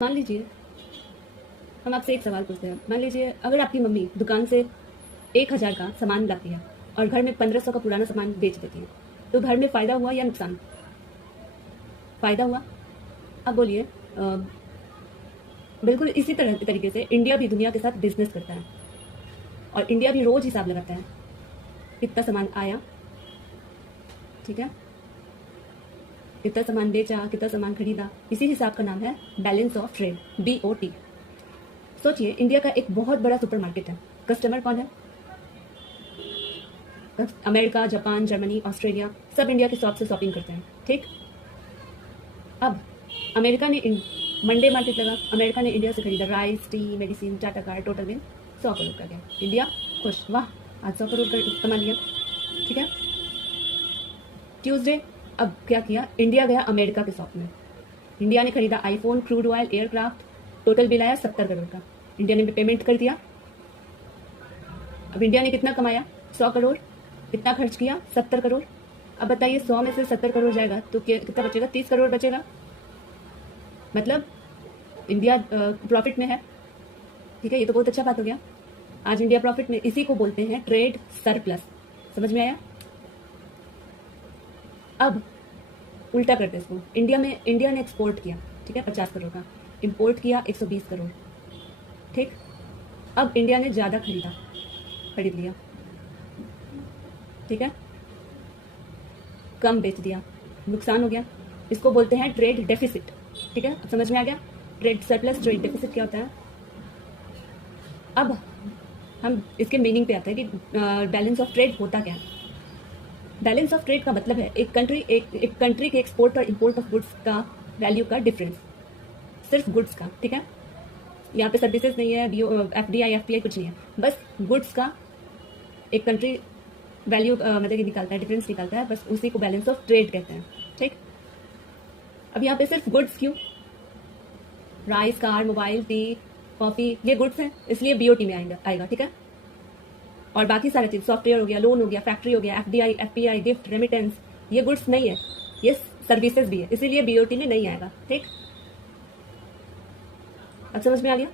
मान लीजिए हम आपसे एक सवाल पूछते हैं। मान लीजिए अगर आपकी मम्मी दुकान से 1,000 का सामान लाती है और घर में 1,500 का पुराना सामान बेच देती है, तो घर में फ़ायदा हुआ या नुकसान? फ़ायदा हुआ। अब बोलिए, बिल्कुल इसी तरीके से इंडिया भी दुनिया के साथ बिजनेस करता है और इंडिया भी रोज़ हिसाब लगाता है कितना सामान आया, ठीक है, कितना सामान बेचा, कितना सामान खरीदा। इसी हिसाब का नाम है बैलेंस ऑफ ट्रेड, BOT। सोचिए, इंडिया का एक बहुत बड़ा सुपरमार्केट है, कस्टमर कौन है? अमेरिका, जापान, जर्मनी, ऑस्ट्रेलिया, सब इंडिया के शॉप से शॉपिंग करते हैं, ठीक। अब अमेरिका ने मंडे मार्केट लगा, अमेरिका ने इंडिया से खरीदा rice, T, medicine, Tata car, total bill 100 crore का गया। इंडिया खुश, वाह आज 100 करोड़ का कमा लिया, ठीक है। ट्यूसडे अब क्या किया, इंडिया गया अमेरिका के शॉप में, इंडिया ने खरीदा iPhone, crude oil, aircraft, total bill आया 70 करोड़ का। इंडिया ने पेमेंट कर दिया। अब इंडिया ने कितना कमाया? 100 करोड़। कितना खर्च किया? 70 करोड़। अब बताइए 100 में से 70 करोड़ जाएगा तो कितना बचेगा? 30 करोड़ बचेगा। मतलब इंडिया प्रॉफिट में है, ठीक है। ये तो बहुत अच्छा बात हो गया, आज इंडिया प्रॉफिट में। इसी को बोलते हैं ट्रेड सरप्लस। समझ में आया? अब उल्टा करते इसको, इंडिया ने एक्सपोर्ट किया, ठीक है, 50 करोड़ का, इंपोर्ट किया 120 करोड़, ठीक। अब इंडिया ने ज़्यादा खरीद लिया, ठीक है, कम बेच दिया, नुकसान हो गया। इसको बोलते हैं ट्रेड डेफिसिट, ठीक है। अब समझ में आ गया ट्रेड सरप्लस, ट्रेड डेफिसिट क्या होता है। अब हम इसके मीनिंग पे आते हैं कि बैलेंस ऑफ ट्रेड होता क्या है। बैलेंस ऑफ ट्रेड का मतलब है एक कंट्री के एक्सपोर्ट और इंपोर्ट ऑफ गुड्स का वैल्यू का डिफरेंस, सिर्फ गुड्स का, ठीक है। यहाँ पे सर्विसेज नहीं है, FDI FPI कुछ नहीं है, बस गुड्स का एक कंट्री वैल्यू मतलब कि निकालता है, डिफरेंस निकालता है, बस उसी को बैलेंस ऑफ ट्रेड कहते हैं, ठीक। अब यहाँ पे सिर्फ गुड्स क्यों? Rice, car, mobile, T, coffee, ये गुड्स हैं, इसलिए BOT में आएगा, ठीक है। और बाकी सारे चीज़, सॉफ्टवेयर हो गया, लोन हो गया, फैक्ट्री हो गया, FDI FPI, गिफ्ट, रेमिटेंस, ये गुड्स नहीं है, ये सर्विसेज भी है, इसीलिए BOT में नहीं आएगा, ठीक। अब समझ में आ गया?